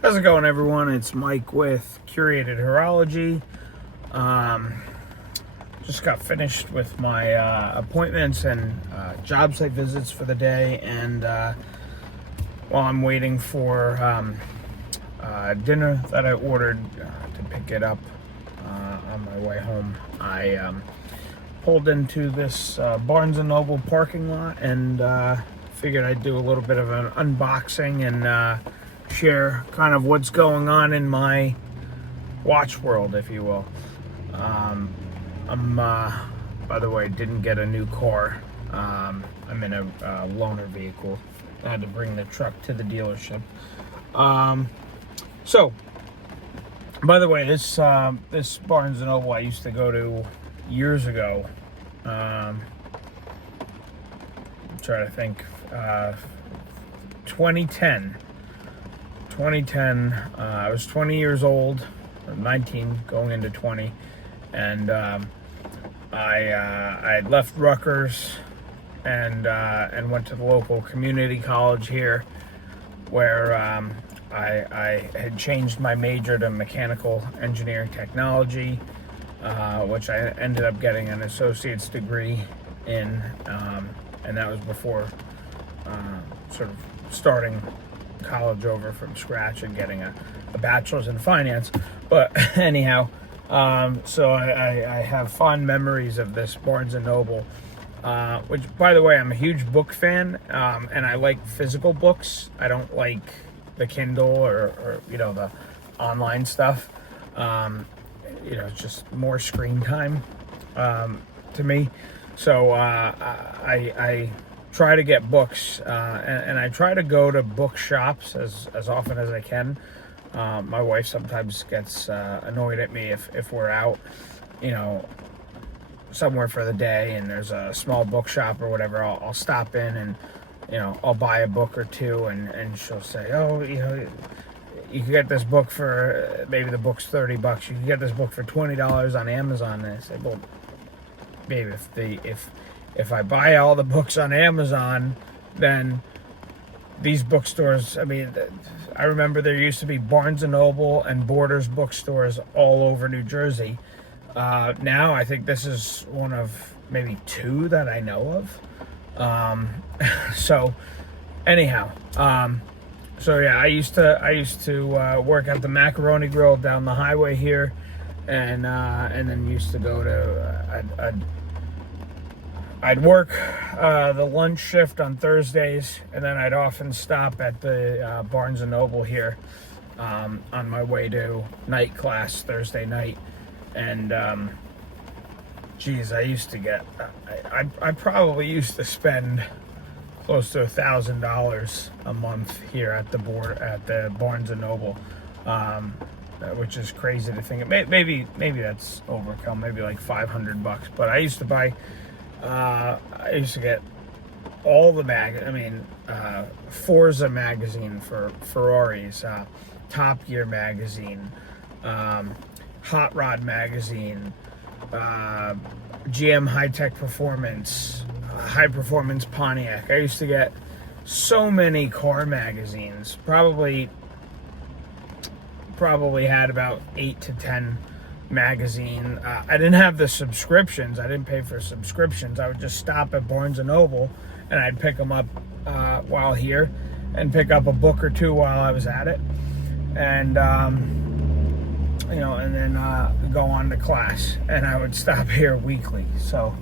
How's it going, everyone? It's Mike with Curated Horology. Um, just got finished with my appointments and job site visits for the day, and while I'm waiting for dinner that I ordered to pick it up on my way home, I pulled into this Barnes & Noble parking lot and figured I'd do a little bit of an unboxing and share kind of what's going on in my watch world, if you will. By the way, didn't get a new car. I'm in a loaner vehicle. I had to bring the truck to the dealership. So, by the way, this Barnes & Noble I used to go to years ago. I'm trying to think. 2010. I was 20 years old, 19 going into 20, and I had left Rutgers and went to the local community college here, where I had changed my major to mechanical engineering technology, which I ended up getting an associate's degree in, and that was before sort of starting college over from scratch and getting a bachelor's in finance. But anyhow, so I have fond memories of this Barnes & Noble, which, by the way, I'm a huge book fan, and I like physical books. I don't like the Kindle or the online stuff. It's just more screen time to me. So I try to get books, and I try to go to bookshops as often as I can. My wife sometimes gets annoyed at me if we're out, somewhere for the day and there's a small bookshop or whatever. I'll stop in and I'll buy a book or two, and she'll say, oh, you can get this book for, maybe the book's $30. You can get this book for $20 on Amazon. And I say, well, babe, if I buy all the books on Amazon, then these bookstores, I remember there used to be Barnes & Noble and Borders bookstores all over New Jersey. Now I think this is one of maybe two that I know of. So anyhow, so yeah, I used to work at the Macaroni Grill down the highway here, and then used to go to, I'd work the lunch shift on Thursdays, and then I'd often stop at the Barnes & Noble here on my way to night class Thursday night. And I used to get, I probably used to spend close to $1,000 a month here at the Barnes & Noble, which is crazy to think. Maybe that's overkill. Maybe like $500. But I used to get all the Forza magazine for Ferraris, Top Gear magazine, Hot Rod magazine, GM High Tech Performance, High Performance Pontiac. I used to get so many car magazines. Probably had about 8 to 10 magazine. I didn't have the subscriptions. I didn't pay for subscriptions. I would just stop at Barnes & Noble and I'd pick them up while here, and pick up a book or two while I was at it, and and then go on to class. And I would stop here weekly. So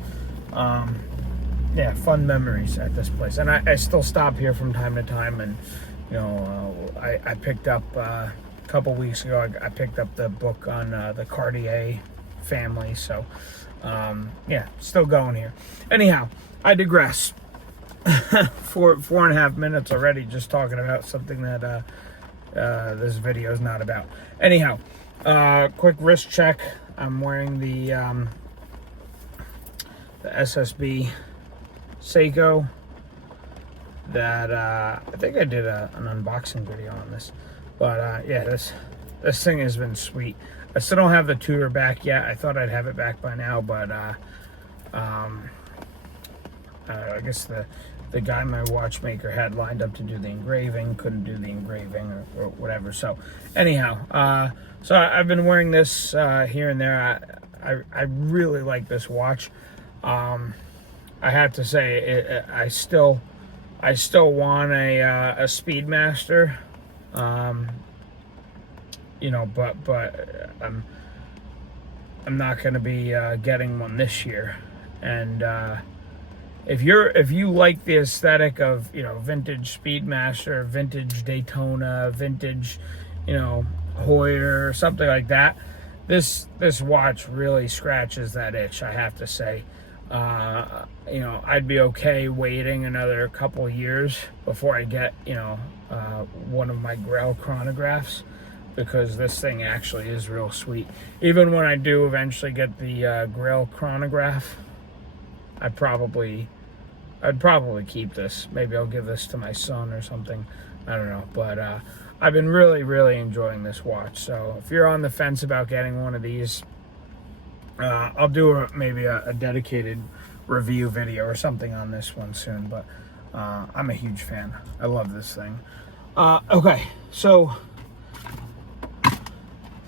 yeah, fun memories at this place. And I still stop here from time to time, and I picked up couple weeks ago, I picked up the book on the Cartier family. So yeah, still going here. Anyhow, I digress. 4.5 minutes already just talking about something that this video is not about. Anyhow, quick wrist check. I'm wearing the SSB Seiko that I think I did an unboxing video on this. But yeah, this thing has been sweet. I still don't have the tutor back yet. I thought I'd have it back by now, but I guess the guy my watchmaker had lined up to do the engraving couldn't do the engraving or whatever. So anyhow, so I've been wearing this here and there. I really like this watch. I have to say, I still want a Speedmaster. You know, but I'm not going to be getting one this year. And if you like the aesthetic of, you know, vintage Speedmaster, vintage Daytona, vintage, you know, Hoyer, something like that, this watch really scratches that itch, I have to say. You know, I'd be okay waiting another couple years before I get, you know, one of my Grail chronographs, because this thing actually is real sweet. Even when I do eventually get the Grail chronograph, I'd probably keep this. Maybe I'll give this to my son or something. I don't know, but I've been really enjoying this watch. So if you're on the fence about getting one of these, I'll do maybe a dedicated review video or something on this one soon. But I'm a huge fan. I love this thing. Okay, so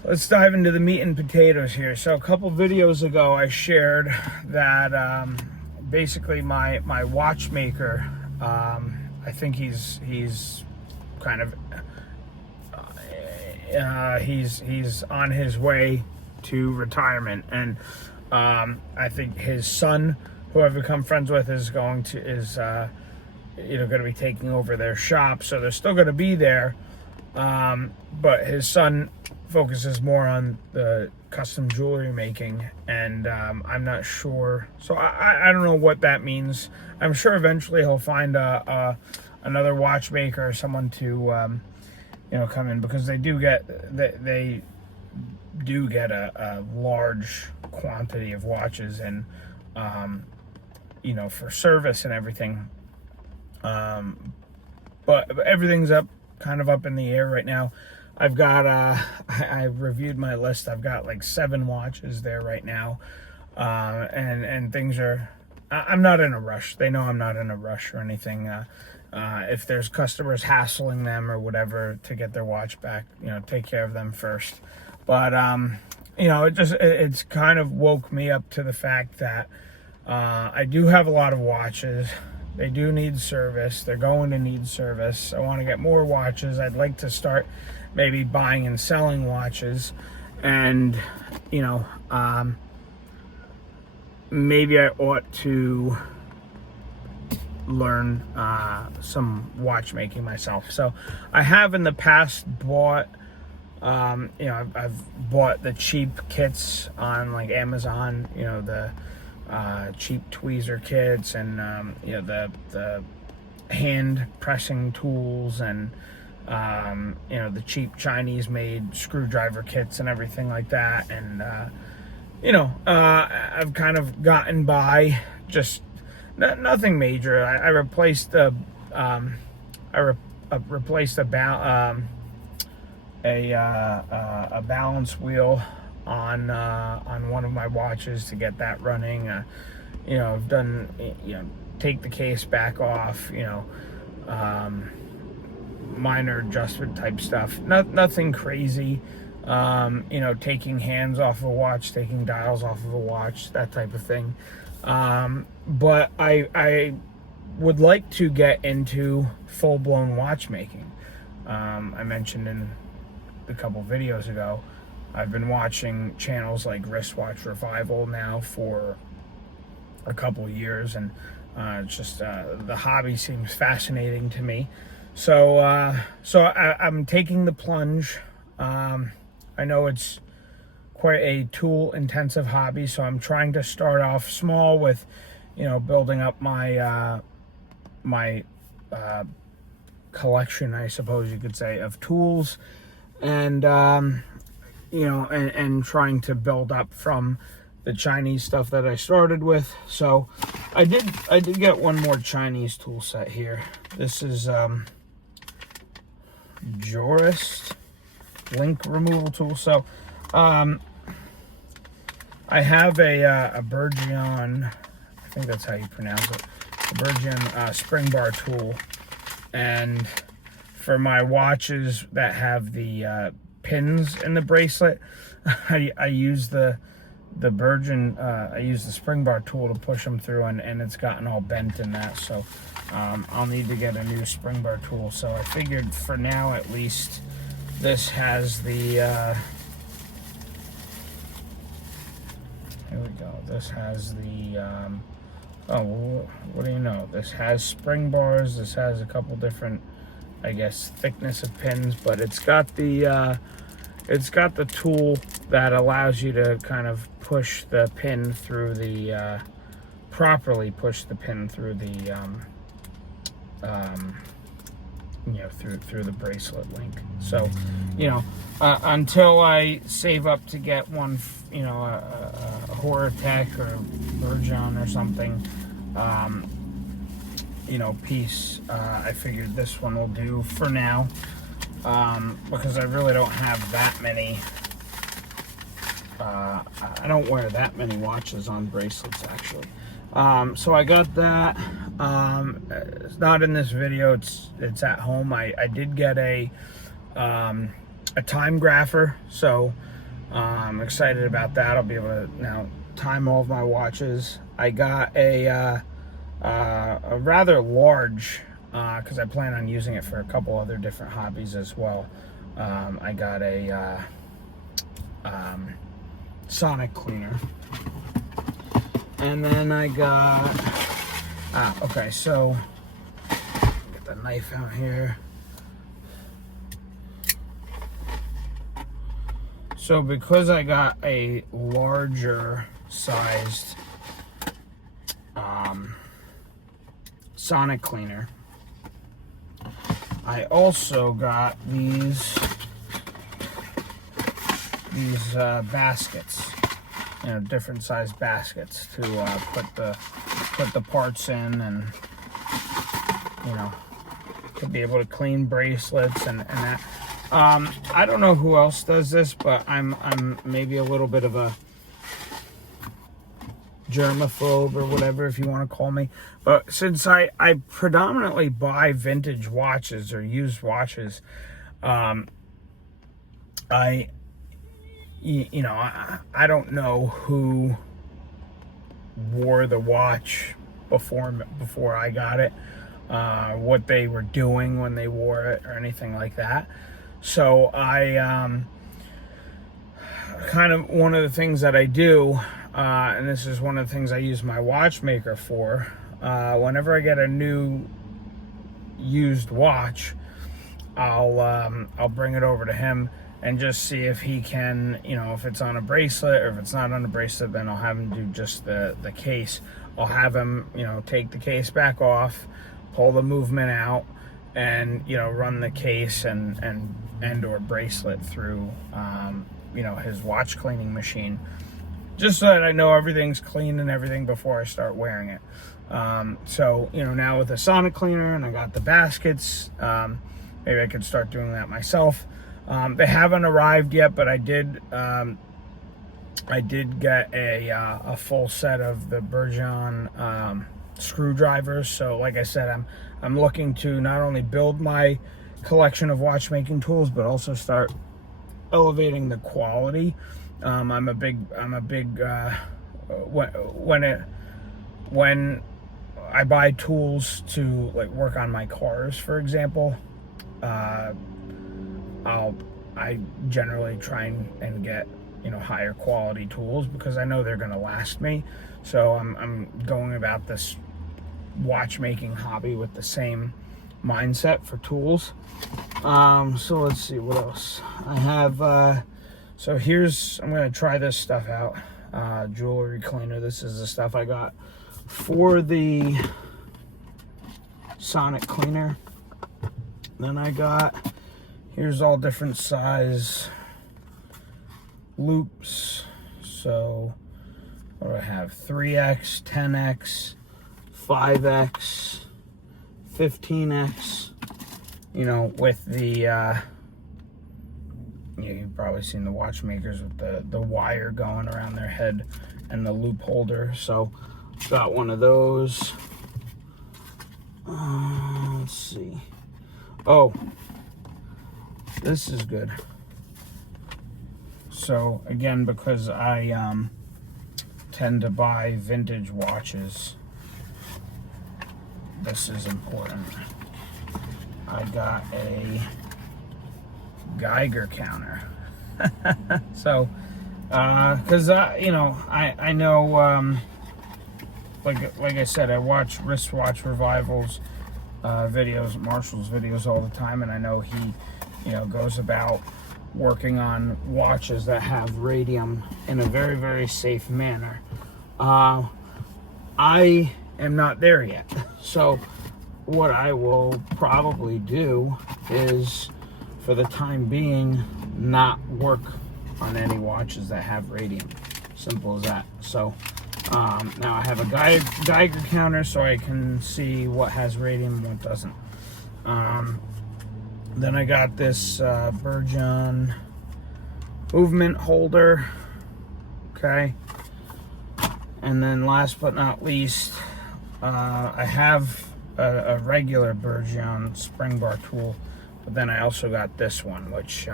let's dive into the meat and potatoes here. So a couple videos ago, I shared that basically my watchmaker, I think he's kind of he's on his way to retirement, and I think his son, who I've become friends with, is going to be taking over their shop. So they're still going to be there, but his son focuses more on the custom jewelry making, and I'm not sure. So I don't know what that means. I'm sure eventually he'll find another watchmaker or someone to come in, because they do get a large quantity of watches, and for service and everything. But everything's kind of up in the air right now. I've got I reviewed my list. I've got like 7 watches there right now, and things are. I'm not in a rush. They know I'm not in a rush or anything. If there's customers hassling them or whatever to get their watch back, take care of them first. But it's kind of woke me up to the fact that I do have a lot of watches. They do need service. They're going to need service. I want to get more watches. I'd like to start maybe buying and selling watches, and maybe I ought to learn some watchmaking myself. So I have in the past bought I've bought the cheap kits on like Amazon, the cheap tweezer kits, and the hand pressing tools, and the cheap Chinese made screwdriver kits and everything like that. And I've kind of gotten by, just nothing major. I replaced a balance wheel on one of my watches to get that running. I've done take the case back off, minor adjustment type stuff. Nothing crazy. Taking hands off a watch, taking dials off of a watch, that type of thing. But I would like to get into full-blown watchmaking. I mentioned in a couple videos ago, I've been watching channels like Wristwatch Revival now for a couple years, and the hobby seems fascinating to me. So I'm taking the plunge. I know it's quite a tool-intensive hobby, so I'm trying to start off small with, building up my my collection, I suppose you could say, of tools, and and trying to build up from the Chinese stuff that I started with. So I did get one more Chinese tool set here. This is Jurist link removal tool. So I have a Bergeon, I think that's how you pronounce it, Virgin spring bar tool. And for my watches that have the pins in the bracelet, I use the Virgin, I use the spring bar tool to push them through, and it's gotten all bent in that. So I'll need to get a new spring bar tool. So I figured for now at least this has the here we go. This has the oh, what do you know? This has spring bars. This has a couple different, I guess, thickness of pins, but it's got the tool that allows you to kind of push the pin through the properly push the pin through the you know, through the bracelet link. So, you know, until I save up to get one, you know, a Horology or Virgin or something, you know, piece, I figured this one will do for now, because I really don't have that many. I don't wear that many watches on bracelets, actually. So I got that. It's not in this video. It's at home. I did get a time grapher, so I'm excited about that. I'll be able to now time all of my watches. I got a rather large, because I plan on using it for a couple other different hobbies as well. I got a sonic cleaner. And then I got, okay, so, get the knife out here. So because I got a larger sized sonic cleaner, I also got these baskets. You know, different sized baskets to put the parts in, and you know, to be able to clean bracelets and that. I don't know who else does this, but I'm maybe a little bit of a germaphobe or whatever, if you want to call me. But since I predominantly buy vintage watches or used watches, you know, I don't know who wore the watch before I got it, what they were doing when they wore it or anything like that. So I kind of, one of the things that I do, and this is one of the things I use my watchmaker for, whenever I get a new used watch, I'll bring it over to him and just see if he can, you know, if it's on a bracelet, or if it's not on a bracelet, then I'll have him do just the case. I'll have him, you know, take the case back off, pull the movement out, and, you know, run the case and or bracelet through, you know, his watch cleaning machine, just so that I know everything's clean and everything before I start wearing it. So, you know, now with the sonic cleaner and I got the baskets, maybe I could start doing that myself. They haven't arrived yet, but I did get a full set of the Virgin screwdrivers. So like I said, I'm looking to not only build my collection of watchmaking tools, but also start elevating the quality. I'm a big when I buy tools to like work on my cars, for example, I generally try and get, you know, higher quality tools, because I know they're going to last me. So I'm going about this watchmaking hobby with the same mindset for tools. So let's see what else I have. So I'm going to try this stuff out. Jewelry cleaner. This is the stuff I got for the sonic cleaner. Then I got, here's all different size loops. So what do I have? 3X, 10X, 5X, 15X. You know, with the you've probably seen the watchmakers with the wire going around their head and the loop holder. So got one of those. Let's see. Oh, this is good. So again, because I tend to buy vintage watches, this is important. I got a Geiger counter. So, because I know, like I said, I watch wristwatch revivals videos, Marshall's videos all the time, and I know he, goes about working on watches that have radium in a very, very safe manner. I am not there yet, so what I will probably do is, for the time being, not work on any watches that have radium. Simple as that. So now I have a Geiger counter so I can see what has radium and what doesn't. Then I got this Burgeon movement holder. Okay. And then last but not least, I have a regular Burgeon spring bar tool, but then I also got this one, which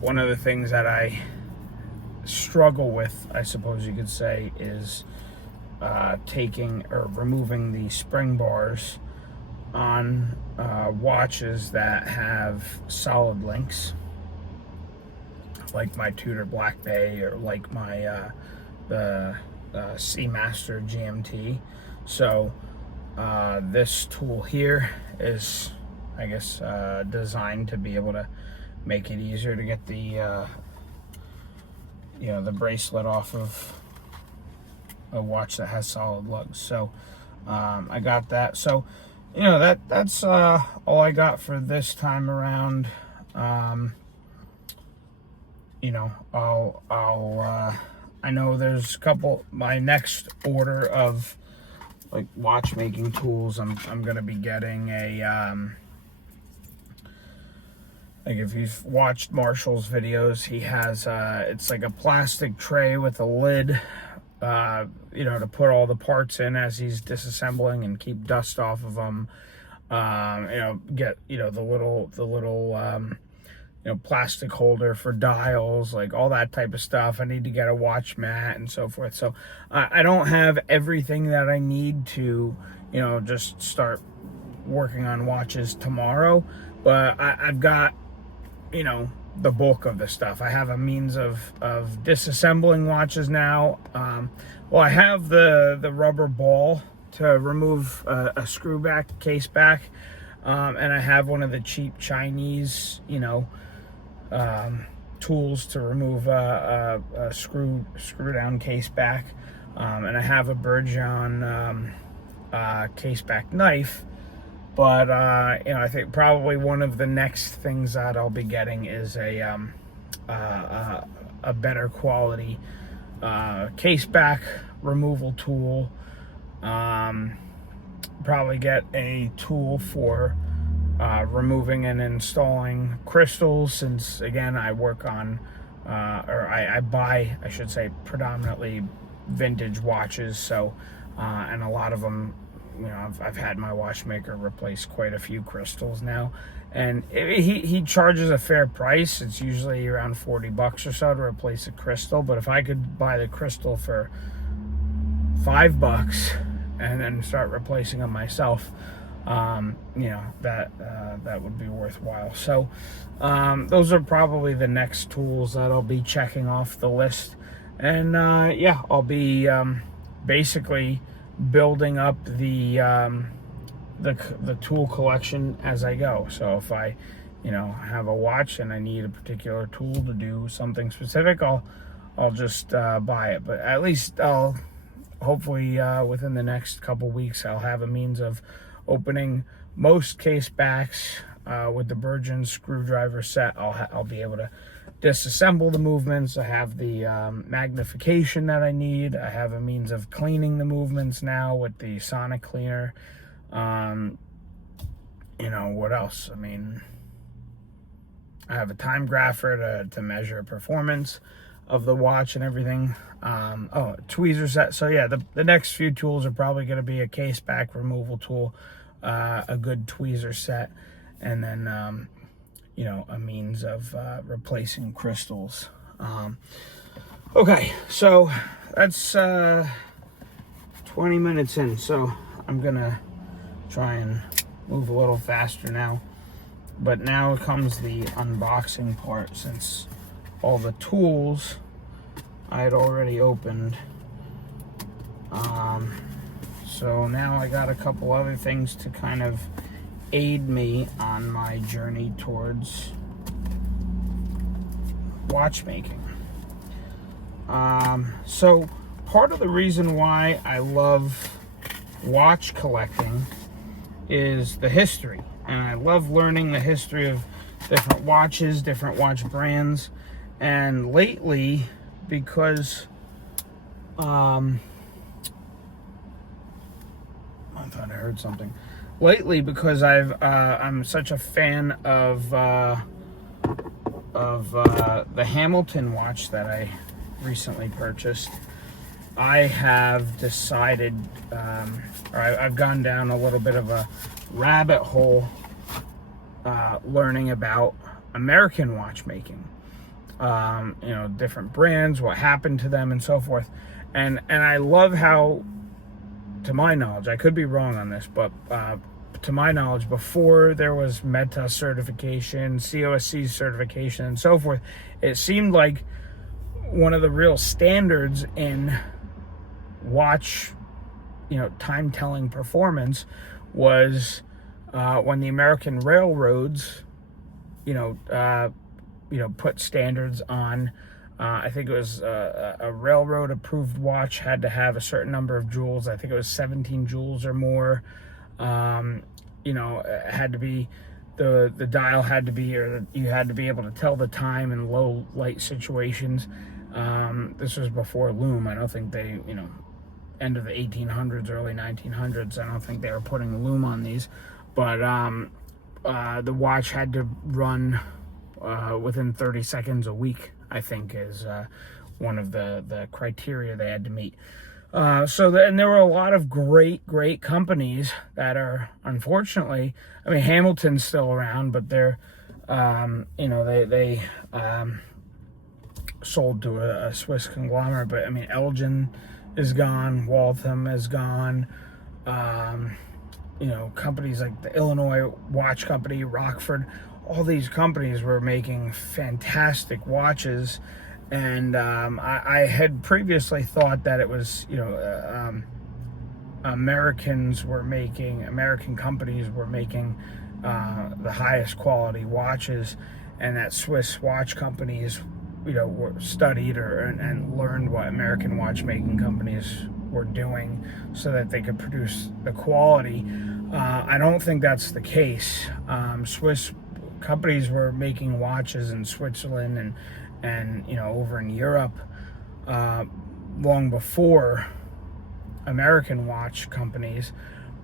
one of the things that I struggle with, I suppose you could say, is taking or removing the spring bars on watches that have solid links, like my Tudor Black Bay or like my the Seamaster GMT. So this tool here is, I guess, designed to be able to make it easier to get the the bracelet off of a watch that has solid lugs. So I got that. So that's all I got for this time around. I know there's a couple, my next order of like watchmaking tools, I'm gonna be getting a like, if you've watched Marshall's videos, he has it's like a plastic tray with a lid, to put all the parts in as he's disassembling and keep dust off of them. Get the little plastic holder for dials, like all that type of stuff. I need to get a watch mat and so forth. So I don't have everything that I need to, just start working on watches tomorrow, but I've got, the bulk of the stuff. I have a means of disassembling watches now. I have the rubber ball to remove a screw back, case back, and I have one of the cheap Chinese, tools to remove a screw down case back, and I have a Burgeon case back knife. But I think probably one of the next things that I'll be getting is a better quality case back removal tool. Probably get a tool for removing and installing crystals, since again I work on I buy, I should say, predominantly vintage watches. So and a lot of them, I've had my watchmaker replace quite a few crystals now, and he charges a fair price. It's usually around $40 or so to replace a crystal, but if I could buy the crystal for $5 and then start replacing them myself, that would be worthwhile. So those are probably the next tools that I'll be checking off the list, and I'll be basically building up the tool collection as I go. So if I have a watch and I need a particular tool to do something specific, I'll just buy it. But at least I'll hopefully within the next couple weeks I'll have a means of opening most case backs with the Burgeon screwdriver set. I'll be able to disassemble the movements. I have the magnification that I need. I have a means of cleaning the movements now with the sonic cleaner. What else? I have a time grapher to measure performance. of the watch and everything. Oh, tweezer set. So yeah, the next few tools are probably going to be a case back removal tool, a good tweezer set, and then you know, a means of replacing crystals. Okay, so that's 20 minutes in, so I'm gonna try and move a little faster now. But now comes the unboxing part, since all the tools I had already opened. So now I got a couple other things to kind of aid me on my journey towards watchmaking. So part of the reason why I love watch collecting is the history, and I love learning the history of different watches, different watch brands. And lately, because I thought I heard something. Lately, because I'm such a fan of the Hamilton watch that I recently purchased, I have decided, or I've gone down a little bit of a rabbit hole, learning about American watchmaking. You know, different brands, what happened to them, and so forth. And I love how, to my knowledge, I could be wrong on this, but to my knowledge, before there was META certification, COSC certification, and so forth, it seemed like one of the real standards in watch, you know, time-telling performance was when the American railroads, you know, put standards on. I think it was a railroad-approved watch had to have a certain number of joules. I think it was 17 joules or more. You know, it had to be, the dial had to be, or you had to be able to tell the time in low light situations. This was before loom. I don't think they, you know, end of the 1800s, early 1900s, I don't think they were putting loom on these. But the watch had to run within 30 seconds a week, I think, is one of the criteria they had to meet. And there were a lot of great companies that are, unfortunately, I mean, Hamilton's still around, but they're, you know, they sold to a Swiss conglomerate. But I mean, Elgin is gone, Waltham is gone. You know, companies like the Illinois Watch Company, Rockford, all these companies were making fantastic watches. And I had previously thought that it was, you know, American companies were making the highest quality watches, and that Swiss watch companies, you know, were studied and learned what American watchmaking companies were doing so that they could produce the quality. I don't think that's the case. Swiss companies were making watches in Switzerland and you know, over in Europe long before American watch companies.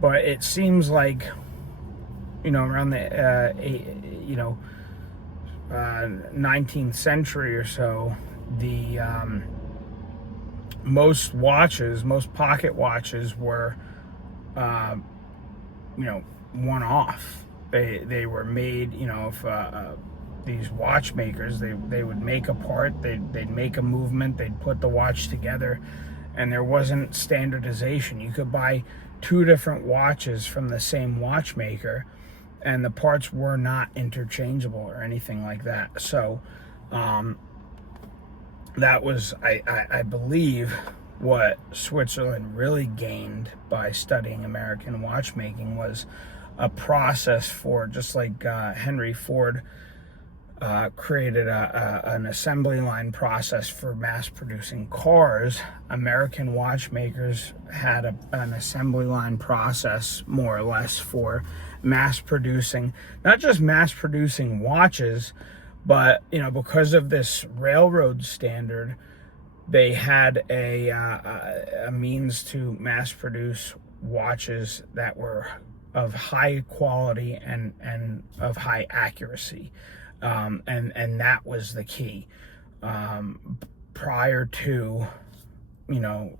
But it seems like, you know, around the 19th century or so, the most pocket watches were you know, one-off. They were made, you know, if these watchmakers, they would make a part, they'd make a movement, they'd put the watch together, and there wasn't standardization. You could buy two different watches from the same watchmaker, and the parts were not interchangeable or anything like that. So that was, I believe, what Switzerland really gained by studying American watchmaking, was a process for, just like Henry Ford created an assembly line process for mass producing cars. American watchmakers had an assembly line process, more or less, for mass producing, not just mass producing watches, but, you know, because of this railroad standard, they had a means to mass produce watches that were of high quality and of high accuracy. And that was the key. prior to, you know,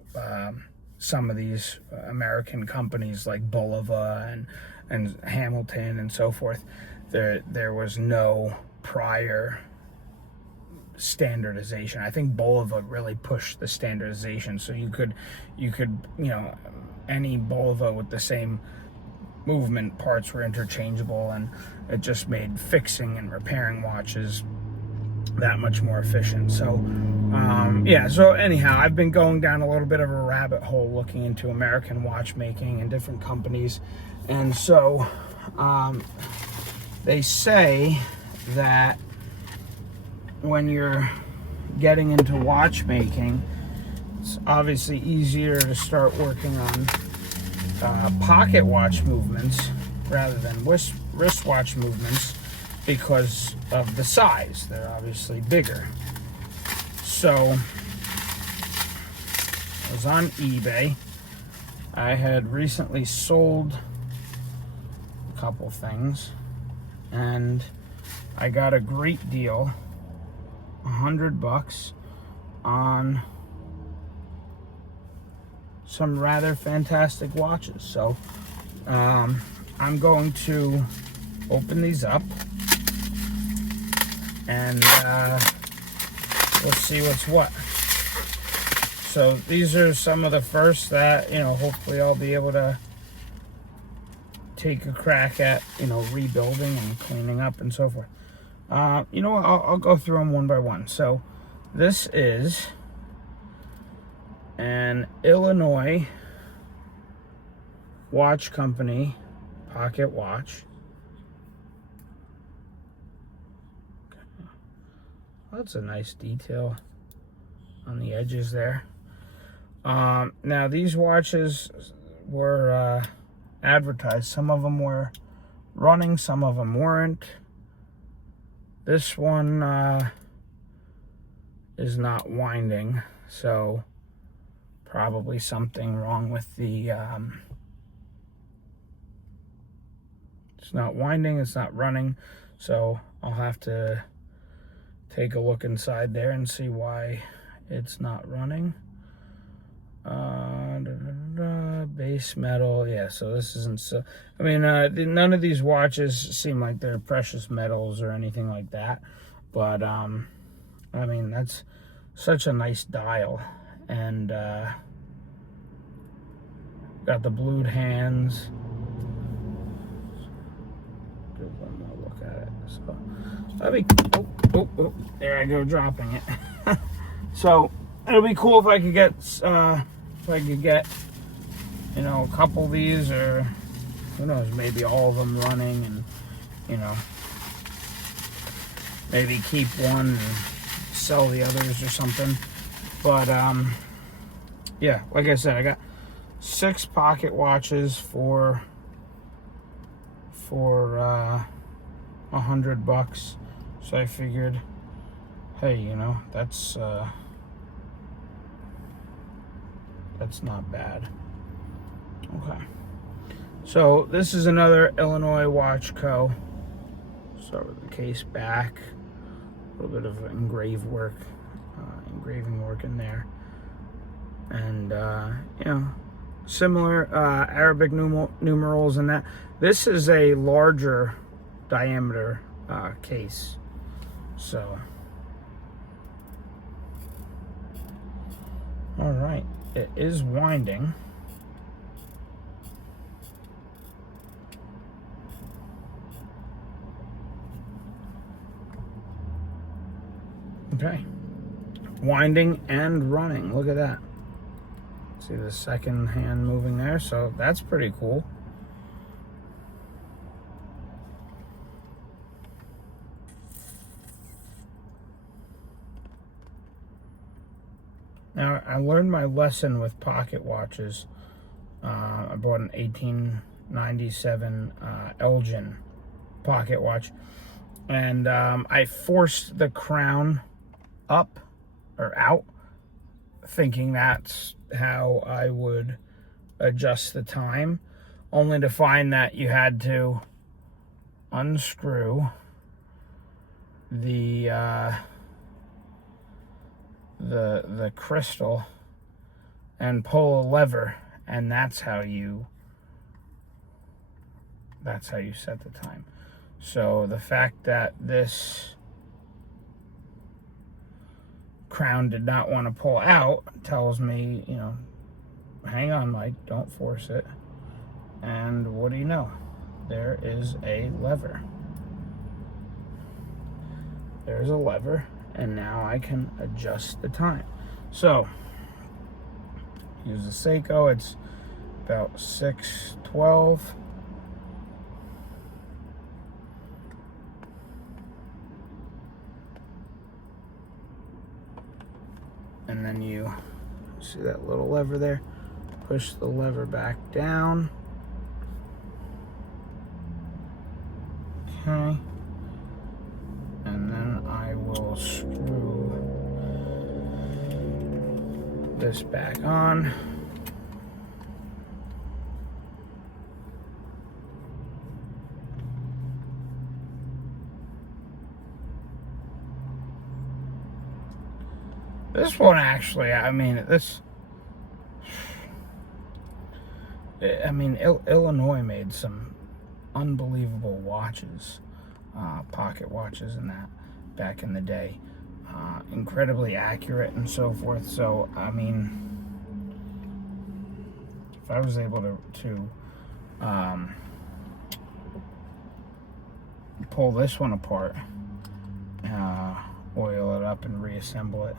some of these American companies like Bulova and Hamilton and so forth. There was no prior standardization. I think Bulova really pushed the standardization, so you could, you know, any Bulova with the same movement parts were interchangeable, and it just made fixing and repairing watches that much more efficient. So yeah, so anyhow, I've been going down a little bit of a rabbit hole looking into American watchmaking and different companies. And so they say that when you're getting into watchmaking, it's obviously easier to start working on pocket watch movements rather than wristwatch movements because of the size. They're obviously bigger. So I was on eBay. I had recently sold a couple things, and I got a great deal, $100 on some rather fantastic watches. So I'm going to open these up, and we'll see what's what. So these are some of the first that, you know, hopefully I'll be able to take a crack at, you know, rebuilding and cleaning up and so forth. You know what, I'll go through them one by one. So this is an Illinois watch company pocket watch. That's a nice detail on the edges there. Now these watches were advertised. Some of them were running, some of them weren't. This one is not winding, so probably something wrong with the it's not winding, it's not running, so I'll have to take a look inside there and see why it's not running. Base metal, yeah, so this isn't so, I mean, none of these watches seem like they're precious metals or anything like that, but I mean, that's such a nice dial. And got the blued hands. Give one more look at it. So that'd be, oh, there I go dropping it. So it'll be cool if I could get, you know, a couple of these, or who knows, maybe all of them running, and, you know, maybe keep one and sell the others or something. But yeah, like I said, I got 6 pocket watches for $100. So I figured, hey, you know, that's not bad. Okay. So this is another Illinois Watch Co. Start with the case back. A little bit of engraving work in there. And, you know, similar Arabic numerals in that. This is a larger diameter case. So, all right, it is winding. Okay, winding and running. Look at that. See the second hand moving there, so that's pretty cool. Now, I learned my lesson with pocket watches. I bought an 1897 Elgin pocket watch, and I forced the crown up or out, thinking that's how I would adjust the time, only to find that you had to unscrew the the crystal and pull a lever, and that's how you set the time. So the fact that this crown did not want to pull out tells me, hang on, Mike, don't force it. And what do you know? There is a lever. There's a lever, and now I can adjust the time. So, use the Seiko. It's about 6:12. And then you see that little lever there? Push the lever back down. Okay. And then I will screw this back on. This one actually, Illinois made some unbelievable watches, pocket watches and that back in the day. Incredibly accurate and so forth. So, if I was able to pull this one apart, oil it up and reassemble it.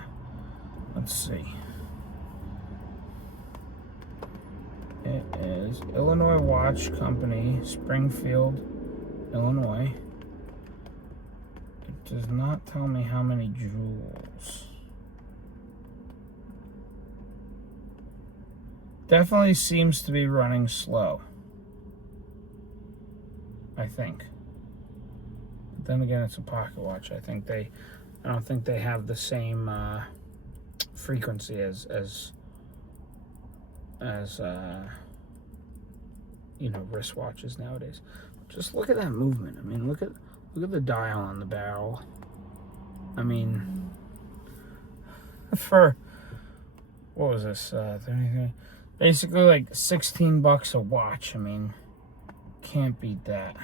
Let's see. It is Illinois Watch Company, Springfield, Illinois. It does not tell me how many jewels. Definitely seems to be running slow, I think. But then again, it's a pocket watch. I don't think they have the same frequency as wristwatches nowadays. Just look at that movement. Look at the dial on the barrel. For what was this? Basically like $16 a watch. Can't beat that.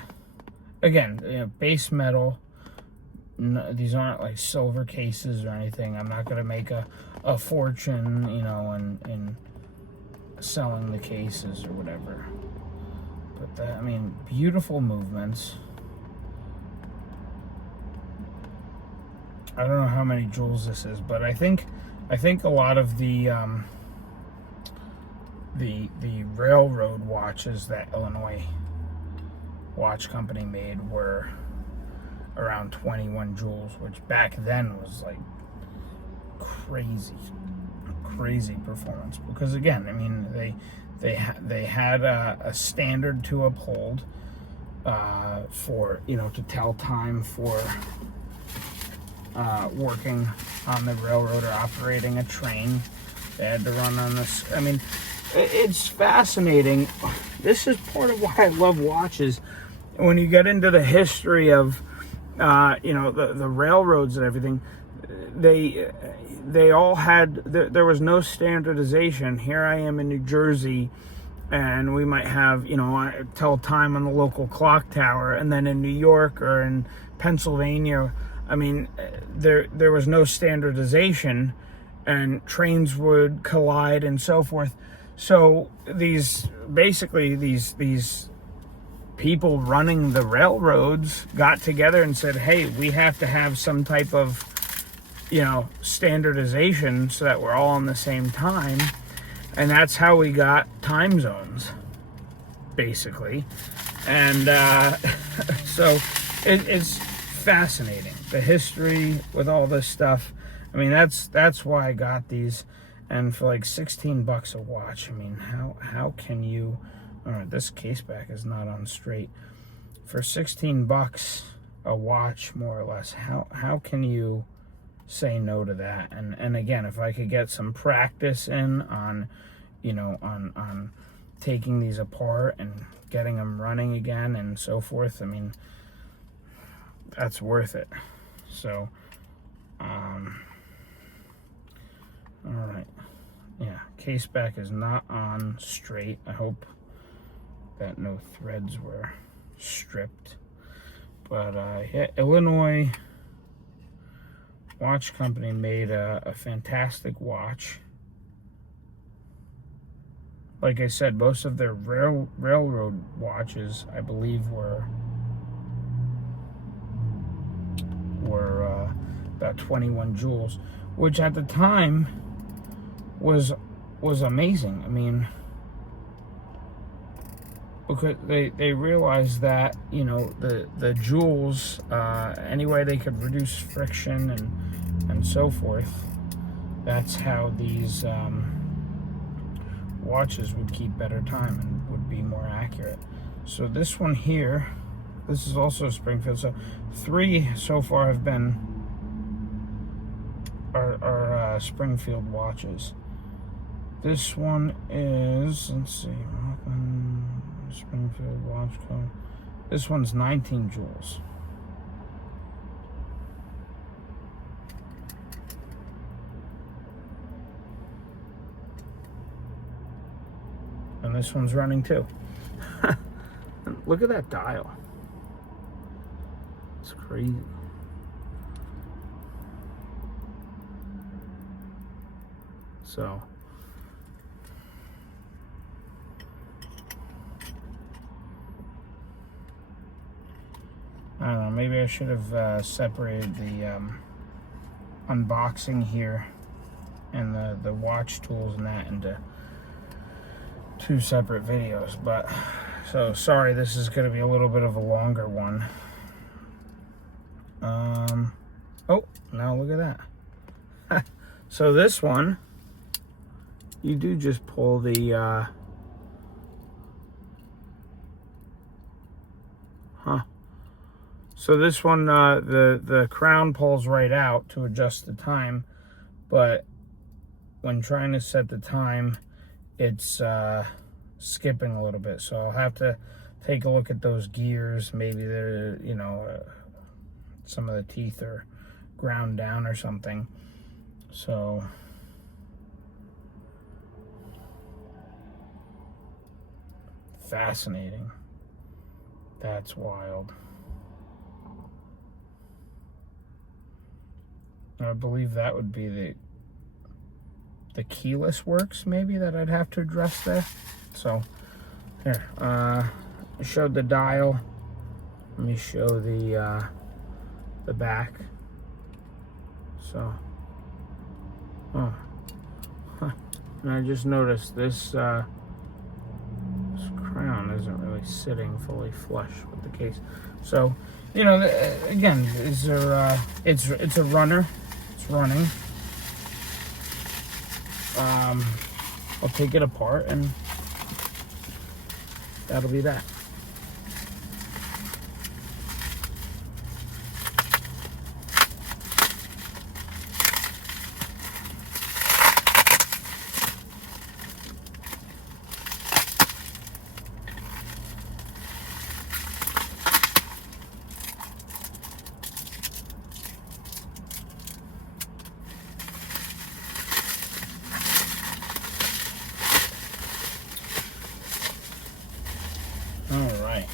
Again, base metal. No, these aren't like silver cases or anything. I'm not going to make a fortune, in selling the cases or whatever. But beautiful movements. I don't know how many jewels this is, but I think a lot of the railroad watches that Illinois Watch Company made were around 21 jewels, which back then was like crazy performance. Because again, they had a standard to uphold for to tell time for working on the railroad or operating a train. They had to run on this. It's fascinating. This is part of why I love watches. When you get into the history of the railroads and everything, they all had, there was no standardization. Here I am in New Jersey, and we might have, tell time on the local clock tower, and then in New York or in Pennsylvania, there was no standardization, and trains would collide and so forth. So these people running the railroads got together and said, hey, we have to have some type of, standardization so that we're all on the same time. And that's how we got time zones, basically. And so it's fascinating, the history with all this stuff. That's why I got these. And for like $16 a watch, how can you... All right, this case back is not on straight. For $16 a watch, more or less, how can you say no to that? And again, if I could get some practice in on, on taking these apart and getting them running again and so forth, that's worth it. So, case back is not on straight. I hope that no threads were stripped. But yeah, Illinois watch company made a fantastic watch. Like I said, most of their railroad watches, I believe, were about 21 joules, which at the time was amazing. I mean, because they realized that, you know, the joules, any way they could reduce friction and so forth, that's how these watches would keep better time and would be more accurate. So this one here, this is also Springfield. So 3 so far have been are Springfield watches. This one is, let's see, Springfield watch code. This one's 19 joules. And this one's running too. Look at that dial. It's crazy. So I don't know, maybe I should have separated the unboxing here and the watch tools and that into 2 separate videos. But so sorry, this is going to be a little bit of a longer one. Oh, now look at that. So this one, you do just pull the so this one, the crown pulls right out to adjust the time, but when trying to set the time, it's skipping a little bit. So I'll have to take a look at those gears. Maybe they're, you know, some of the teeth are ground down or something. So fascinating. That's wild. I believe that would be the keyless works, maybe, that I'd have to address there. So here, I showed the dial. Let me show the back. So, and I just noticed this crown isn't really sitting fully flush with the case. So, you know, again, is there? It's a runner. It's running. I'll take it apart and that'll be that. Alright,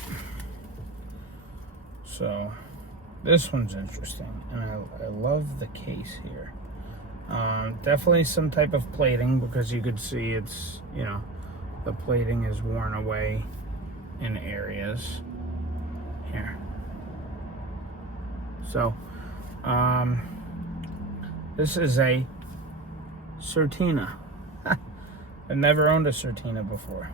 so this one's interesting, and I love the case here. Definitely some type of plating, because you could see it's, you know, the plating is worn away in areas here. So this is a Certina. I've never owned a Certina before.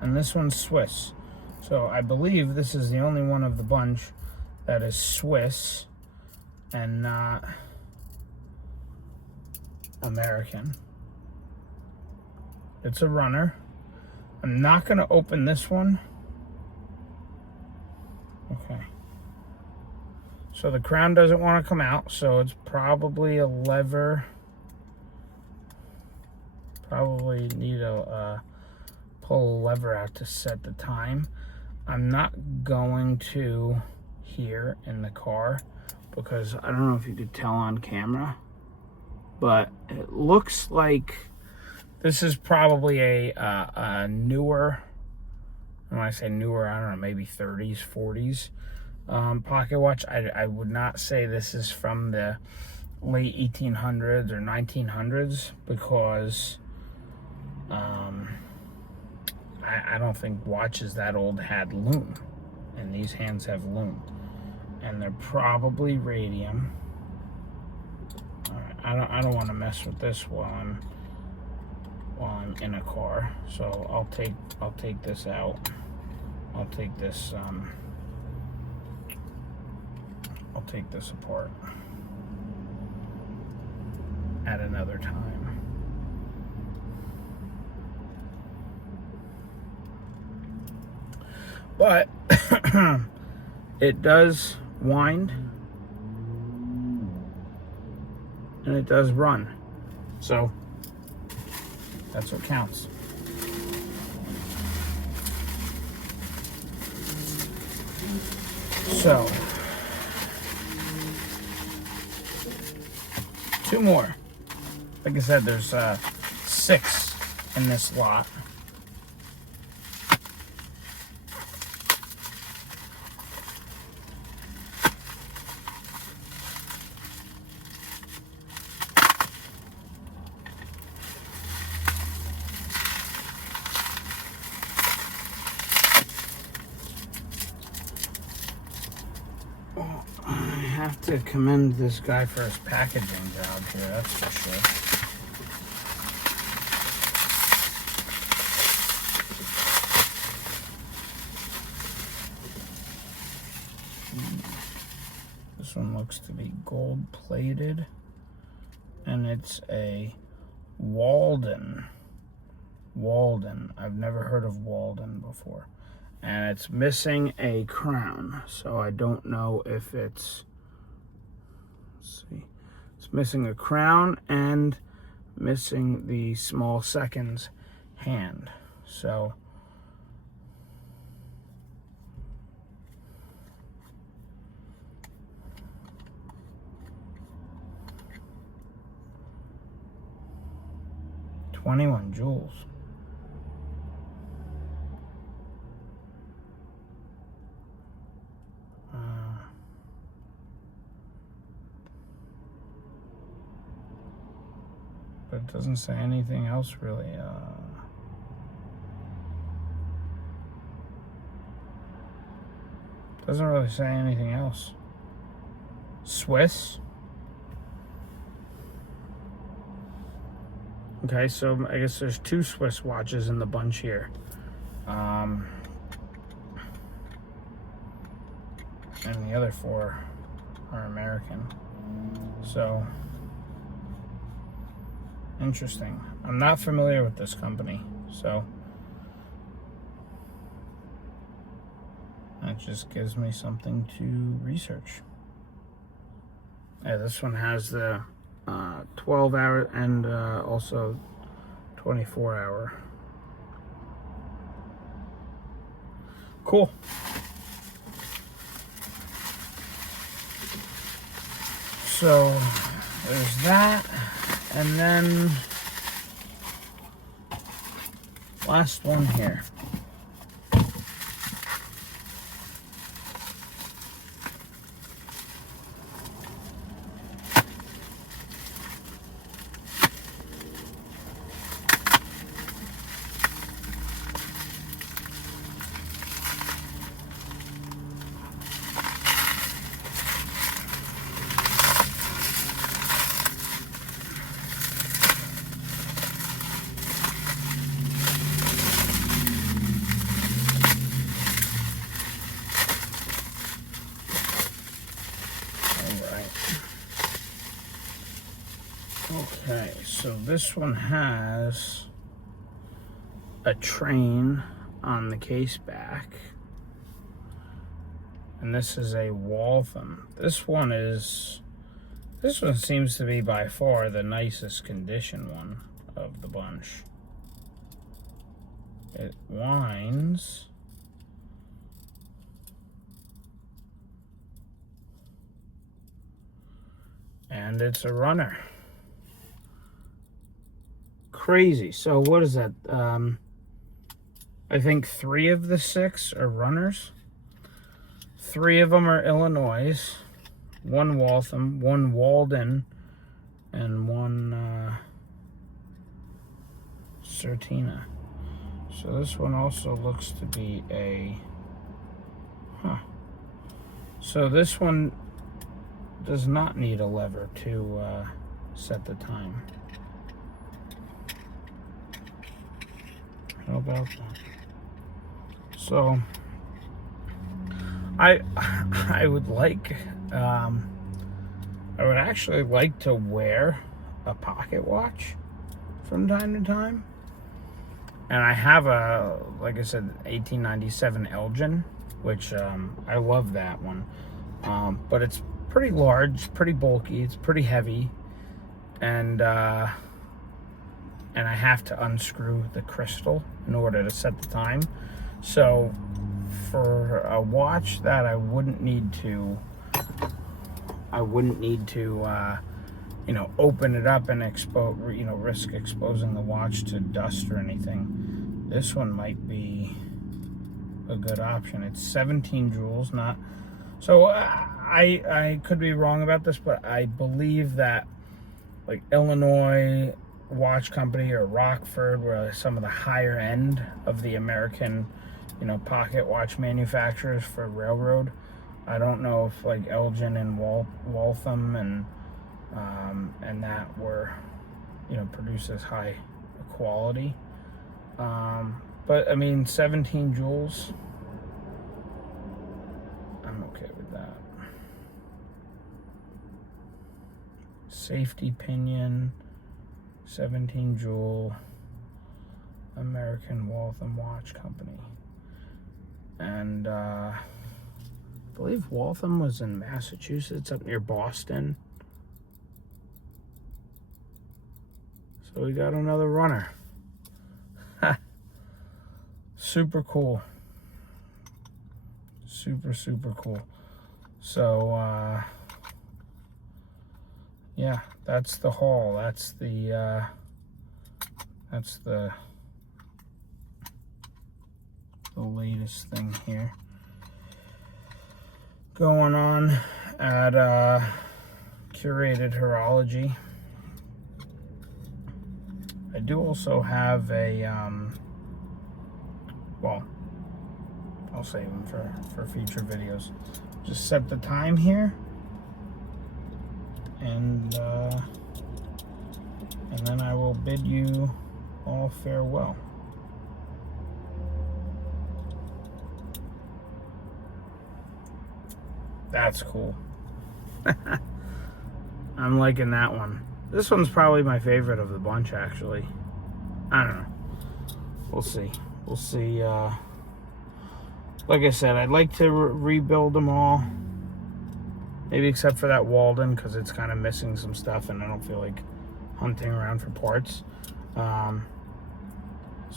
And this one's Swiss. So I believe this is the only one of the bunch that is Swiss and not American. It's a runner. I'm not going to open this one. Okay. So the crown doesn't want to come out, so it's probably a lever. Probably need a pull a lever out to set the time. I'm not going to here in the car because I don't know if you could tell on camera, but it looks like this is probably a newer, when I say newer, I don't know, maybe 30s, 40s pocket watch. I would not say this is from the late 1800s or 1900s, because I don't think watches that old had lume, and these hands have lume, and they're probably radium. All right, I don't want to mess with this while I'm in a car, so I'll take this out. I'll take this apart at another time. But it does wind and it does run, so that's what counts. So 2 more. Like I said, there's 6 in this lot. Well, I have to commend this guy for his packaging job here, that's for sure. This one looks to be gold plated, and it's a Walden. I've never heard of Walden before. And it's missing a crown, so I don't know if it's, let's see, it's missing a crown and missing the small seconds hand. So $21 jewels. But it doesn't say anything else really. Doesn't really say anything else. Swiss. Okay, so I guess there's 2 Swiss watches in the bunch here. And the other 4 are American. So, interesting. I'm not familiar with this company, so that just gives me something to research. Yeah, this one has the 12-hour and also 24-hour. Cool. So there's that, and then last one here. Okay, so this one has a train on the case back, and this is a Waltham. This one seems to be by far the nicest condition one of the bunch. It winds. And it's a runner. crazy. So what is that? I think 3 of the 6 are runners. 3 of them are Illinois, 1 Waltham, 1 Walden, and 1 Certina. So this one also looks to be a, So this one does not need a lever to set the time. How about that? So I would like, I would actually like to wear a pocket watch from time to time. And I have a, like I said, 1897 Elgin, which I love that one. But it's pretty large, pretty bulky, it's pretty heavy, and I have to unscrew the crystal in order to set the time. So for a watch that I wouldn't need to you know, open it up and risk exposing the watch to dust or anything, this one might be a good option. It's 17 joules, not so. I could be wrong about this, but I believe that like Illinois Watch Company or Rockford were some of the higher end of the American, you know, pocket watch manufacturers for railroad. I don't know if like Elgin and Waltham and that were, you know, produced as high quality. But I mean, 17 joules, I'm okay with that. Safety pinion, 17 joule, American Waltham Watch Company. And I believe Waltham was in Massachusetts, up near Boston. So we got another runner. Super cool. Super cool. So yeah, that's the haul. That's the latest thing here going on at Curated Horology. I do also have a well, I'll save them for future videos. Just set the time here, and then I will bid you all farewell. That's cool. I'm liking that one. This one's probably my favorite of the bunch, actually. I don't know. We'll see. We'll see. Like I said, I'd like to rebuild them all. Maybe except for that Walden, because it's kind of missing some stuff, and I don't feel like hunting around for parts. So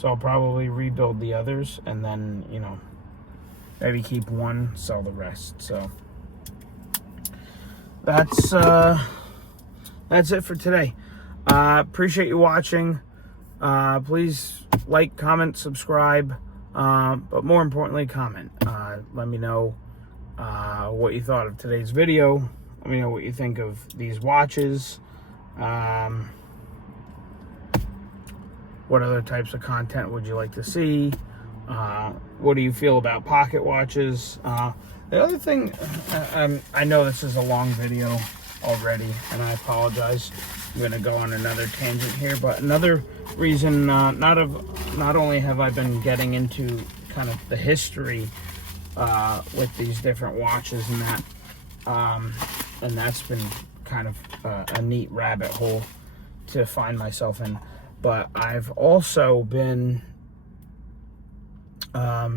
I'll probably rebuild the others, and then, you know, maybe keep one, sell the rest. So that's it for today. Appreciate you watching. Please like, comment, subscribe, but more importantly, comment. Let me know what you thought of today's video. Let me know what you think of these watches. What other types of content would you like to see? What do you feel about pocket watches? The other thing, I know this is a long video already, and I apologize. I'm going to go on another tangent here, but another reason, not only have I been getting into kind of the history with these different watches and that, and that's been kind of a neat rabbit hole to find myself in, but I've also been, I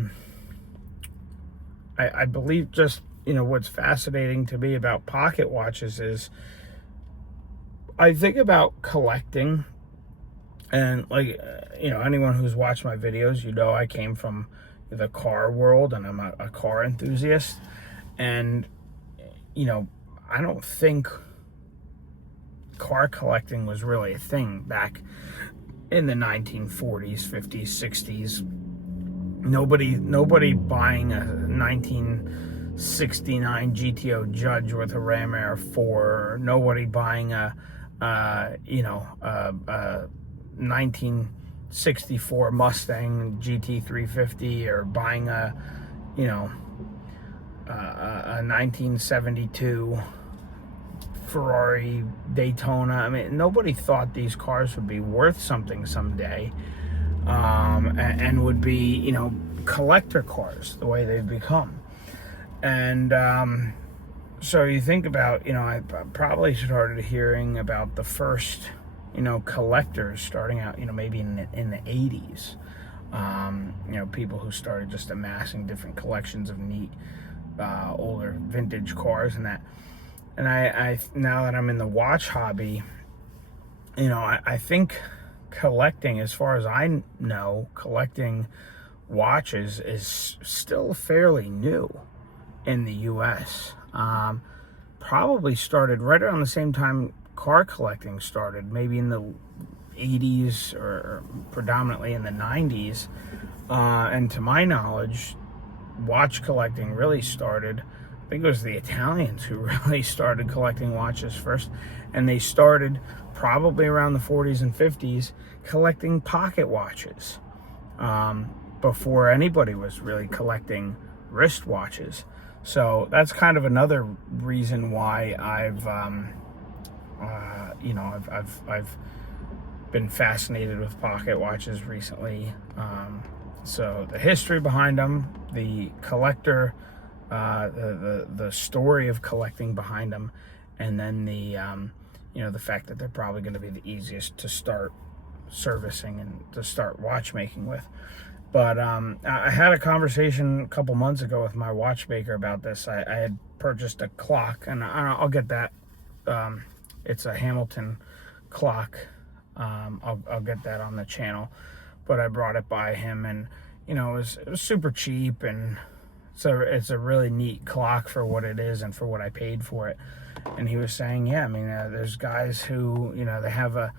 believe just, you know, what's fascinating to me about pocket watches is I think about collecting, and like, you know, anyone who's watched my videos, you know, I came from the car world, and I'm a car enthusiast, and, you know, I don't think car collecting was really a thing back in the 1940s, 50s, 60s. Nobody buying a 1969 GTO Judge with a Ram Air 4. Nobody buying a 1964 Mustang GT350, or buying a 1972 Ferrari Daytona. I mean, nobody thought these cars would be worth something someday. And would be, collector cars the way they've become. And so you think about, I probably started hearing about the first, collectors starting out, maybe in the 80s. People who started just amassing different collections of neat, older vintage cars and that. And I now that I'm in the watch hobby, I think collecting, as far as I know, collecting watches is still fairly new in the US. Probably started right around the same time car collecting started, maybe in the 80s or predominantly in the 90s. And to my knowledge, watch collecting really started, I think it was the Italians who really started collecting watches first, and they started probably around the 40s and 50s collecting pocket watches, before anybody was really collecting wristwatches. So that's kind of another reason why I've been fascinated with pocket watches recently. So the history behind them, the collector, the story of collecting behind them, and then the fact that they're probably going to be the easiest to start servicing and to start watchmaking with. But I had a conversation a couple months ago with my watchmaker about this. I had purchased a clock, and I'll get that. It's a Hamilton clock. I'll get that on the channel. But I brought it by him, and it was super cheap, and so it's a really neat clock for what it is and for what I paid for it. And he was saying, yeah, I mean, there's guys who, they have a,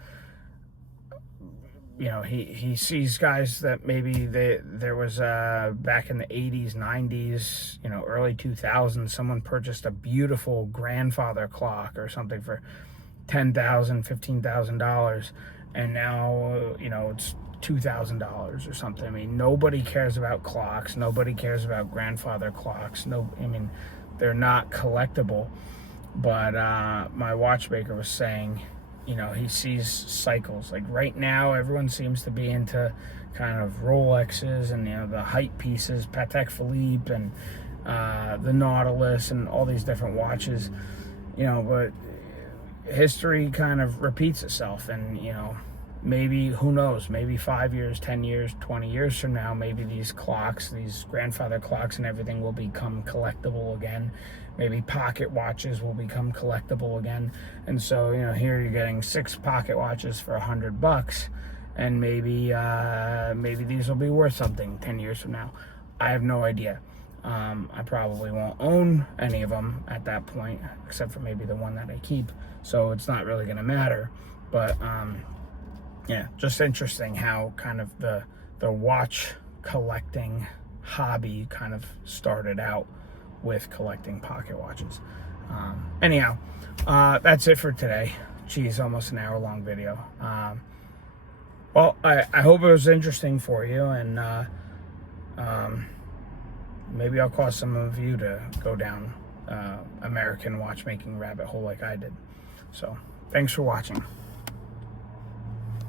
he sees guys that maybe there was back in the 80s, 90s, early 2000s, someone purchased a beautiful grandfather clock or something for $10,000, $15,000, and now it's $2,000 or something. I mean, nobody cares about clocks. Nobody cares about grandfather clocks. They're not collectible. But my watchmaker was saying, he sees cycles. Like right now, everyone seems to be into kind of Rolexes and the height pieces, Patek Philippe, and the Nautilus, and all these different watches. But history kind of repeats itself, and maybe, who knows, maybe 5 years, 10 years, 20 years from now, maybe these clocks, these grandfather clocks and everything will become collectible again. Maybe pocket watches will become collectible again. And so, here you're getting 6 pocket watches for $100, and maybe these will be worth something 10 years from now. I have no idea. I probably won't own any of them at that point, except for maybe the one that I keep. So it's not really going to matter. But, yeah, just interesting how kind of the watch collecting hobby kind of started out with collecting pocket watches. Anyhow, that's it for today. Geez, almost an hour-long video. Well, I hope it was interesting for you, and maybe I'll cause some of you to go down American watchmaking rabbit hole like I did. So, thanks for watching.